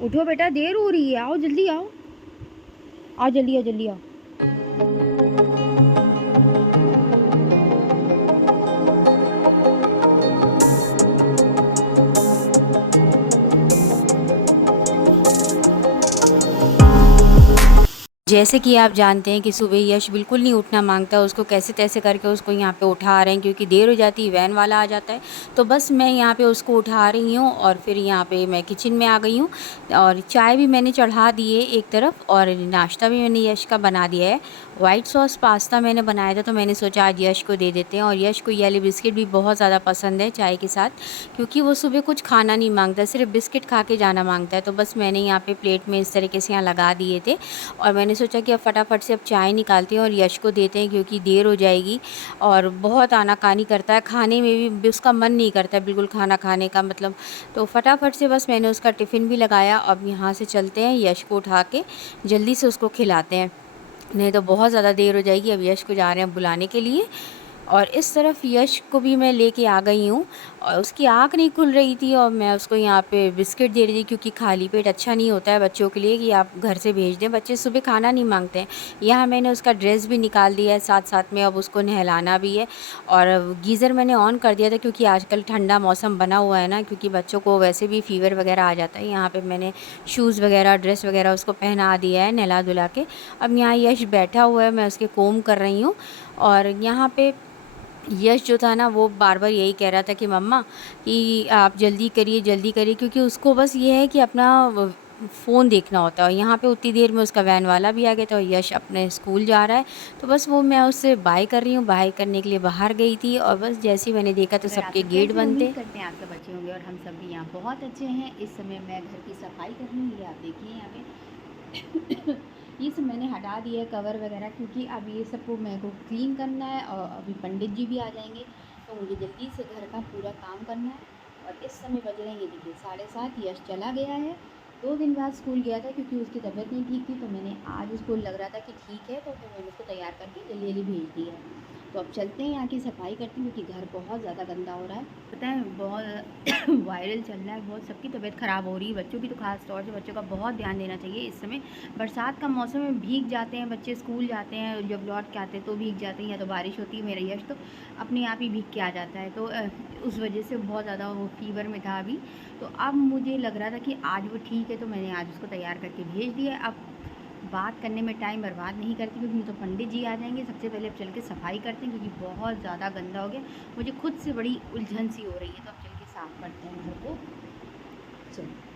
उठो बेटा, देर हो रही है, आओ जल्दी आओ, आओ जल्दी आओ, जल्दी आओ। जैसे कि आप जानते हैं कि सुबह यश बिल्कुल नहीं उठना मांगता, उसको कैसे तैसे करके उसको यहाँ पे उठा रहे हैं क्योंकि देर हो जाती है, वैन वाला आ जाता है। तो बस मैं यहाँ पे उसको उठा रही हूँ और फिर यहाँ पे मैं किचन में आ गई हूँ और चाय भी मैंने चढ़ा दी है एक तरफ और नाश्ता भी मैंने यश का बना दिया है। वाइट सॉस पास्ता मैंने बनाया था तो मैंने सोचा आज यश को दे देते हैं और यश को ये बिस्किट भी बहुत ज़्यादा पसंद है चाय के साथ, क्योंकि वो सुबह कुछ खाना नहीं मांगता, सिर्फ बिस्किट खा के जाना मांगता है। तो बस मैंने यहाँ पे प्लेट में इस तरीके से यहाँ लगा दिए थे और मैंने सोचा कि अब फटाफट से अब चाय निकालते हैं और यश को देते हैं क्योंकि देर हो जाएगी और बहुत आनाकानी करता है, खाने में भी उसका मन नहीं करता बिल्कुल खाना खाने का मतलब। तो फटाफट से बस मैंने उसका टिफ़िन भी लगाया। अब यहाँ से चलते हैं, यश को उठा के जल्दी से उसको खिलाते हैं, नहीं तो बहुत ज़्यादा देर हो जाएगी। अब यश को जा रहे हैं बुलाने के लिए और इस तरफ यश को भी मैं लेके आ गई हूँ और उसकी आँख नहीं खुल रही थी और मैं उसको यहाँ पे बिस्किट दे रही थी क्योंकि खाली पेट अच्छा नहीं होता है बच्चों के लिए कि आप घर से भेज दें, बच्चे सुबह खाना नहीं मांगते हैं। यहाँ मैंने उसका ड्रेस भी निकाल दिया है, साथ साथ में अब उसको नहलाना भी है और गीज़र मैंने ऑन कर दिया था क्योंकि आजकल ठंडा मौसम बना हुआ है ना, क्योंकि बच्चों को वैसे भी फ़ीवर वगैरह आ जाता है। यहाँ पर मैंने शूज़ वगैरह ड्रेस वगैरह उसको पहना दिया है नहला धुला के। अब यहाँ यश बैठा हुआ है, मैं उसके कोम कर रही हूँ और यहाँ पे यश जो था ना वो बार-बार यही कह रहा था कि मम्मा कि आप जल्दी करिए क्योंकि उसको बस ये है कि अपना फ़ोन देखना होता है। यहाँ पे उतनी देर में उसका वैन वाला भी आ गया था और यश अपने स्कूल जा रहा है। तो बस वो मैं उससे बाय कर रही हूँ, बाय करने के लिए बाहर गई थी और बस जैसे ही मैंने देखा तो अगर आप सबके सब गेट कैसे बंद थे। उम्मीद करते हैं आप सब अच्छे होंगे और हम सब भी यहाँ बहुत अच्छे हैं। इस समय मैं घर की सफाई कर रही हूँ, ये आप देखिए यहाँ पे ये सब मैंने हटा दिया है कवर वगैरह क्योंकि अब ये सबको मेरे को क्लीन करना है और अभी पंडित जी भी आ जाएंगे तो मुझे जल्दी से घर का पूरा काम करना है। और इस समय बज रहे हैं ये देखिए 7:30। यश चला गया है, 2 दिन बाद स्कूल गया था क्योंकि उसकी तबीयत नहीं ठीक थी, तो मैंने आज उसको लग रहा था कि ठीक है तो फिर मैंने उसको तैयार करके जल्दी जल्दी भेज दिया है। तो अब चलते हैं यहाँ की सफाई करते हैं क्योंकि घर बहुत ज़्यादा गंदा हो रहा है। पता है बहुत वायरल चल रहा है, बहुत सबकी तबीयत ख़राब हो रही है, बच्चों की तो खास तौर से बच्चों का बहुत ध्यान देना चाहिए। इस समय बरसात का मौसम में भीग जाते हैं बच्चे, स्कूल जाते हैं, जब लौट के आते हैं तो भीग जाते हैं या तो बारिश होती है। मेरा यश तो अपने आप ही भीग के आ जाता है, तो उस वजह से बहुत ज़्यादा वो फ़ीवर में था अभी। तो अब मुझे लग रहा था कि आज वो ठीक है तो मैंने आज उसको तैयार करके भेज दिया। अब बात करने में टाइम बर्बाद नहीं करती क्योंकि तो पंडित जी आ जाएंगे। सबसे पहले अब चल के सफाई करते हैं क्योंकि बहुत ज़्यादा गंदा हो गया, मुझे खुद से बड़ी उलझन सी हो रही है। तो अब चल के साफ़ करते हैं घर को। चलो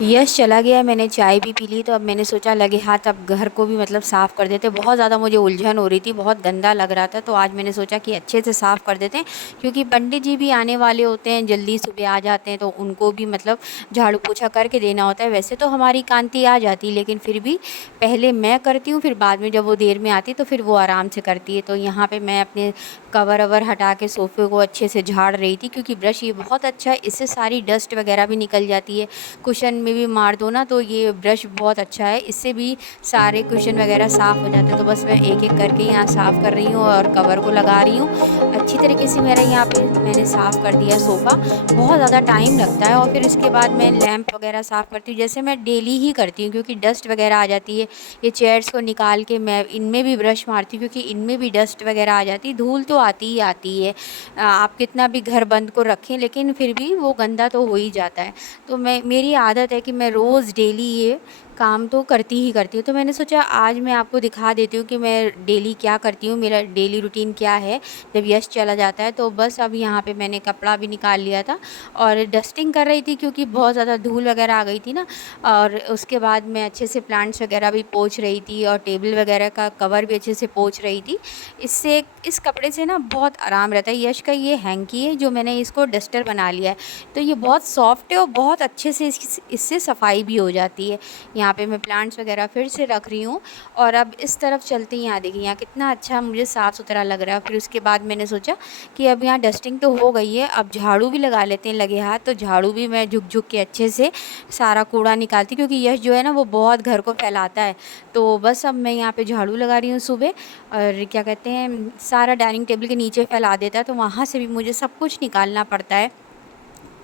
यश चला गया, मैंने चाय भी पी ली तो अब मैंने सोचा लगे हाथ अब घर को भी मतलब साफ़ कर देते। बहुत ज़्यादा मुझे उलझन हो रही थी, बहुत गंदा लग रहा था, तो आज मैंने सोचा कि अच्छे से साफ़ कर देते हैं क्योंकि पंडित जी भी आने वाले होते हैं, जल्दी सुबह आ जाते हैं तो उनको भी मतलब झाड़ू पोछा करके देना होता है। वैसे तो हमारी कांति आ जाती लेकिन फिर भी पहले मैं करती हूँ, फिर बाद में जब वो देर में आती तो फिर वो आराम से करती है। तो यहाँ पर मैं अपने कवर ववर हटा के सोफ़े को अच्छे से झाड़ रही थी क्योंकि ब्रश ये बहुत अच्छा है, इससे सारी डस्ट वगैरह भी निकल जाती है। कुशन में भी मार दो ना तो ये ब्रश बहुत अच्छा है, इससे भी सारे कुशन वगैरह साफ़ हो जाते हैं। तो बस मैं एक एक करके यहाँ साफ़ कर रही हूँ और कवर को लगा रही हूँ अच्छी तरीके से। मेरा यहाँ पे मैंने साफ़ कर दिया सोफ़ा, बहुत ज़्यादा टाइम लगता है और फिर इसके बाद मैं लैंप वगैरह साफ़ करती हूँ, जैसे मैं डेली ही करती हूँ क्योंकि डस्ट वगैरह आ जाती है। ये चेयर्स को निकाल के मैं इनमें भी ब्रश मारती हूँ क्योंकि इनमें भी डस्ट वगैरह आ जाती है, धूल तो आती ही आती है। आप कितना भी घर बंद को रखें लेकिन फिर भी वो गंदा तो हो ही जाता है। तो मेरी आदत है कि मैं रोज़ डेली ये काम तो करती ही करती हूँ। तो मैंने सोचा आज मैं आपको दिखा देती हूँ कि मैं डेली क्या करती हूँ, मेरा डेली रूटीन क्या है जब यश चला जाता है। तो बस अब यहाँ पे मैंने कपड़ा भी निकाल लिया था और डस्टिंग कर रही थी क्योंकि बहुत ज़्यादा धूल वगैरह आ गई थी ना। और उसके बाद मैं अच्छे से प्लांट्स वगैरह भी पोंछ रही थी और टेबल वगैरह का कवर भी अच्छे से पोंछ रही थी। इससे इस कपड़े से ना बहुत आराम रहता है। यश का ये हैंकी है जो मैंने इसको डस्टर बना लिया है, तो ये बहुत सॉफ्ट है और बहुत अच्छे से इससे सफाई भी हो जाती है। यहाँ पे मैं प्लांट्स वगैरह फिर से रख रही हूँ और अब इस तरफ चलते हैं। यहाँ देखिए यहाँ कितना अच्छा मुझे साफ़ सुथरा लग रहा है। फिर उसके बाद मैंने सोचा कि अब यहाँ डस्टिंग तो हो गई है, अब झाड़ू भी लगा लेते हैं लगे हाथ। तो झाड़ू भी मैं झुक झुक के अच्छे से सारा कूड़ा निकालती क्योंकि यश जो है ना वो बहुत घर को फैलाता है। तो बस अब मैं यहाँ पे झाड़ू लगा रही हूँ सुबह, और क्या कहते हैं सारा डाइनिंग टेबल के नीचे फैला देता है तो वहाँ से भी मुझे सब कुछ निकालना पड़ता है।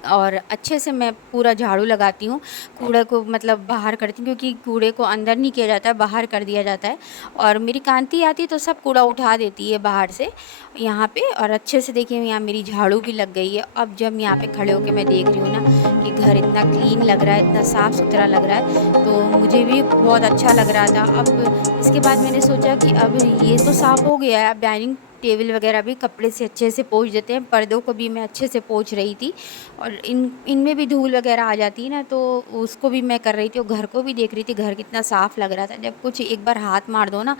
और अच्छे से मैं पूरा झाड़ू लगाती हूँ, कूड़े को मतलब बाहर करती हूँ, क्योंकि कूड़े को अंदर नहीं किया जाता है, बाहर कर दिया जाता है। और मेरी कांति आती है तो सब कूड़ा उठा देती है बाहर से यहाँ पे। और अच्छे से देखिए यहाँ मेरी झाड़ू भी लग गई है। अब जब यहाँ पे खड़े होकर मैं देख रही हूँ ना कि घर इतना क्लीन लग रहा है, इतना साफ़ सुथरा लग रहा है, तो मुझे भी बहुत अच्छा लग रहा था। अब इसके बाद मैंने सोचा कि अब ये तो साफ़ हो गया है, अब डाइनिंग टेबल वगैरह भी कपड़े से अच्छे से पोंछ देते हैं। पर्दों को भी मैं अच्छे से पोंछ रही थी, और इनमें भी धूल वगैरह आ जाती है ना, तो उसको भी मैं कर रही थी और घर को भी देख रही थी, घर कितना साफ़ लग रहा था। जब कुछ एक बार हाथ मार दो ना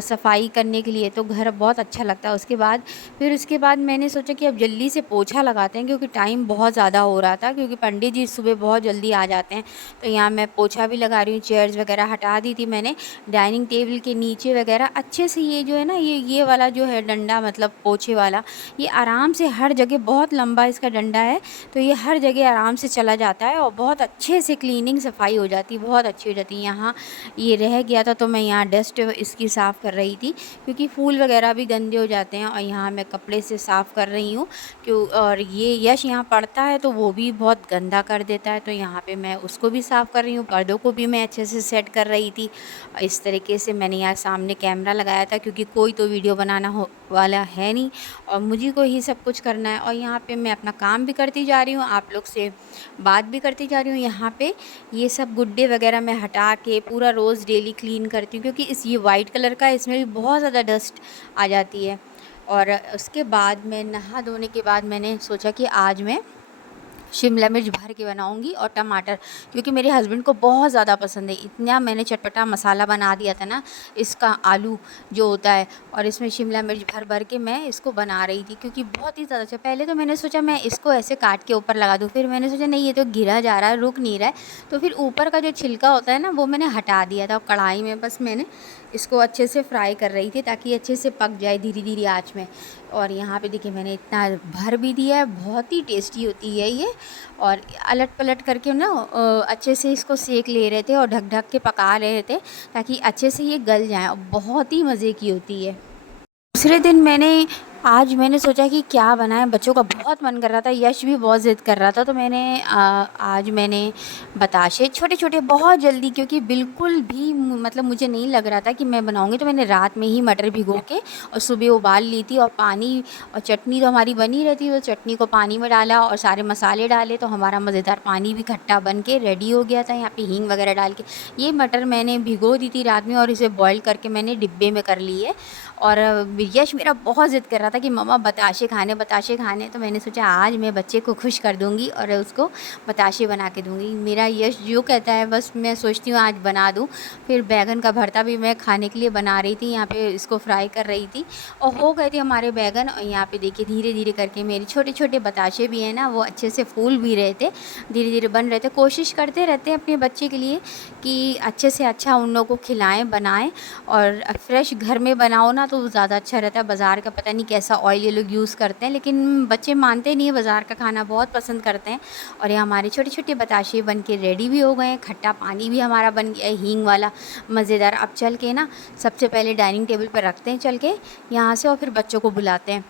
सफाई करने के लिए, तो घर बहुत अच्छा लगता है। उसके बाद मैंने सोचा कि अब जल्दी से पोछा लगाते हैं, क्योंकि टाइम बहुत ज़्यादा हो रहा था, क्योंकि पंडित जी सुबह बहुत जल्दी आ जाते हैं। तो यहाँ मैं पोछा भी लगा रही हूँ, चेयर्स वगैरह हटा दी थी मैंने, डाइनिंग टेबल के नीचे वगैरह अच्छे से। ये जो है ना, ये वाला जो है डंडा, मतलब पोछे वाला, ये आराम से हर जगह, बहुत लंबा इसका डंडा है, तो ये हर जगह आराम से चला जाता है और बहुत अच्छे से क्लीनिंग सफाई हो जाती है, बहुत अच्छी हो जाती है। यहाँ ये रह गया था तो मैं यहाँ डस्ट इसकी साफ़ कर रही थी, क्योंकि फूल वगैरह भी गंदे हो जाते हैं। और यहाँ मैं कपड़े से साफ़ कर रही हूँ और ये यश यहाँ पड़ता है तो वो भी बहुत गंदा कर देता है, तो यहाँ पे मैं उसको भी साफ़ कर रही हूँ। पर्दों को भी मैं अच्छे से सेट कर रही थी। इस तरीके से मैंने यहाँ सामने कैमरा लगाया था, क्योंकि कोई तो वीडियो बनाना हो वाला है नहीं, और मुझे को ही सब कुछ करना है। और यहाँ पे मैं अपना काम भी करती जा रही हूँ, आप लोग से बात भी करती जा रही हूँ। यहाँ पे ये सब गुड्डे वगैरह मैं हटा के पूरा रोज़ डेली क्लीन करती हूँ, क्योंकि ये वाइट कलर का है, इसमें भी बहुत ज़्यादा डस्ट आ जाती है। और उसके बाद मैं नहा धोने के बाद मैंने सोचा कि आज मैं शिमला मिर्च भर के बनाऊंगी और टमाटर, क्योंकि मेरे हस्बैंड को बहुत ज़्यादा पसंद है। इतना मैंने चटपटा मसाला बना दिया था ना इसका, आलू जो होता है, और इसमें शिमला मिर्च भर भर के मैं इसको बना रही थी, क्योंकि बहुत ही ज़्यादा अच्छा। पहले तो मैंने सोचा मैं इसको ऐसे काट के ऊपर लगा दूँ, फिर मैंने सोचा नहीं, ये तो गिरा जा रहा है, रुक नहीं रहा है, तो फिर ऊपर का जो छिलका होता है ना, वो मैंने हटा दिया था। और कढ़ाई में बस मैंने इसको अच्छे से फ्राई कर रही थी, ताकि अच्छे से पक जाए धीरे धीरे आँच में। और यहाँ पे देखिए मैंने इतना भर भी दिया है, बहुत ही टेस्टी होती है ये। और अलट पलट करके ना अच्छे से इसको सेक ले रहे थे और ढक ढक के पका रहे थे, ताकि अच्छे से ये गल जाए, और बहुत ही मज़े की होती है। दूसरे दिन आज मैंने सोचा कि क्या बनाएं, बच्चों का बहुत मन कर रहा था, यश भी बहुत ज़िद कर रहा था, तो आज मैंने बताशे छोटे छोटे बहुत जल्दी, क्योंकि बिल्कुल भी मतलब मुझे नहीं लग रहा था कि मैं बनाऊंगी, तो मैंने रात में ही मटर भिगो के और सुबह उबाल ली थी। और पानी और चटनी तो हमारी बनी रहती है, तो चटनी को पानी में डाला और सारे मसाले डाले, तो हमारा मज़ेदार पानी भी खट्टा बन के रेडी हो गया था। यहाँ पे हींग वगैरह डाल के ये मटर मैंने भिगो दी थी रात में, और इसे बॉईल करके मैंने डिब्बे में कर ली है। और यश मेरा बहुत ज़िद कर रहा था कि मम्मा बताशे खाने, तो मैंने सोचा आज मैं बच्चे को खुश कर दूँगी और उसको बताशे बना के दूँगी। मेरा यश जो कहता है बस मैं सोचती हूँ आज बना दूँ। फिर बैंगन का भरता भी मैं खाने के लिए बना रही थी, यहाँ पे इसको फ्राई कर रही थी, और हो गए थे हमारे बैंगन। और यहाँ पे देखिए धीरे धीरे करके मेरे छोटे छोटे बताशे भी हैं ना, वो अच्छे से फूल भी रहे थे, धीरे धीरे बन रहे थे। कोशिश करते रहते हैं अपने बच्चे के लिए कि अच्छे से अच्छा उन लोगों को खिलाएँ, बनाएँ, और फ्रेश घर में बनाओ ना तो ज़्यादा अच्छा रहता है। बाज़ार का पता नहीं कैसा ऑयल ये लोग यूज़ करते हैं, लेकिन बच्चे मानते नहीं है, बाज़ार का खाना बहुत पसंद करते हैं। और ये हमारे छोटे छोटे बताशे बन के रेडी भी हो गए हैं, खट्टा पानी भी हमारा बन गया है हींग वाला मज़ेदार। अब चल के ना सबसे पहले डाइनिंग टेबल पर रखते हैं चल के यहाँ से, और फिर बच्चों को बुलाते हैं।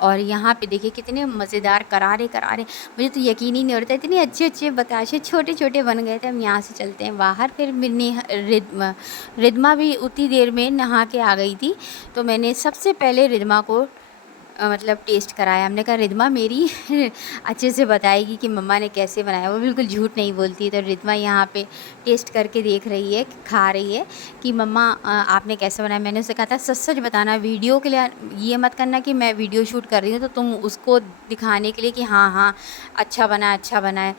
और यहाँ पे देखिए कितने मज़ेदार करारे करारे, मुझे तो यकीन ही नहीं होता, इतने अच्छे अच्छे बताशे छोटे छोटे बन गए थे। हम यहाँ से चलते हैं बाहर। फिर रिद्मा भी उतनी देर में नहा के आ गई थी, तो मैंने सबसे पहले रिद्मा को मतलब टेस्ट कराया। हमने कहा रिद्मा मेरी अच्छे से बताएगी कि मम्मा ने कैसे बनाया। वो बिल्कुल झूठ नहीं बोलती, तो रिद्मा यहाँ पे टेस्ट करके देख रही है, खा रही है कि मम्मा आपने कैसे बनाया। मैंने उसे कहा था सच सच बताना, वीडियो के लिए ये मत करना कि मैं वीडियो शूट कर रही हूँ तो तुम उसको दिखाने के लिए कि हाँ हाँ अच्छा बना है।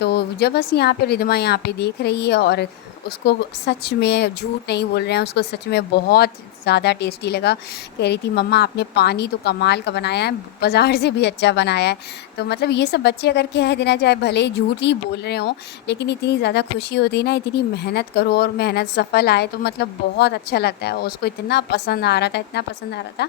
तो जब बस यहाँ पे रिद्मा यहाँ पे देख रही है, और उसको सच में झूठ नहीं बोल रहे हैं, उसको सच में बहुत ज़्यादा टेस्टी लगा। कह रही थी मम्मा आपने पानी तो कमाल का बनाया है, बाज़ार से भी अच्छा बनाया है। तो मतलब ये सब बच्चे अगर कह देना, चाहे भले ही झूठ ही बोल रहे हों, लेकिन इतनी ज़्यादा खुशी होती है ना, इतनी मेहनत करो और मेहनत सफल आए तो मतलब बहुत अच्छा लगता है। उसको इतना पसंद आ रहा था, इतना पसंद आ रहा था।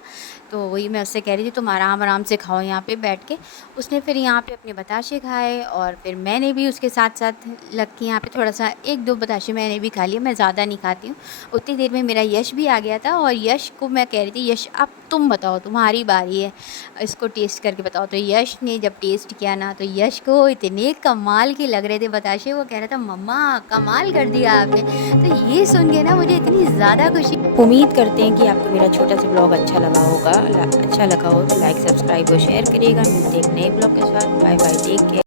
तो वही मैं उससे कह रही थी तुम आराम आराम से खाओ यहाँ पे बैठ के। उसने फिर यहाँ पे अपने बताशे खाए, और फिर मैंने भी उसके साथ साथ लग के यहाँ पे थोड़ा सा 1-2 बताशे मैं मैंने भी खा लिया, मैं ज़्यादा नहीं खाती हूँ। उतनी देर में मेरा यश भी आ गया था और यश को मैं कह रही थी, यश अब तुम बताओ, तुम्हारी बारी है, इसको टेस्ट करके बताओ। तो यश ने जब टेस्ट किया ना, तो यश को इतने कमाल के लग रहे थे बताशे। वो कह रहा था मम्मा कमाल कर दिया आपने। तो ये सुन के ना मुझे इतनी ज़्यादा खुशी। उम्मीद करते हैं कि आपको मेरा छोटा सा ब्लॉग अच्छा लगा होगा। अच्छा लगा हो तो लाइक, सब्सक्राइब और शेयर करिएगा। मिलते हैं एक नए ब्लॉग के साथ। Bye bye, take care.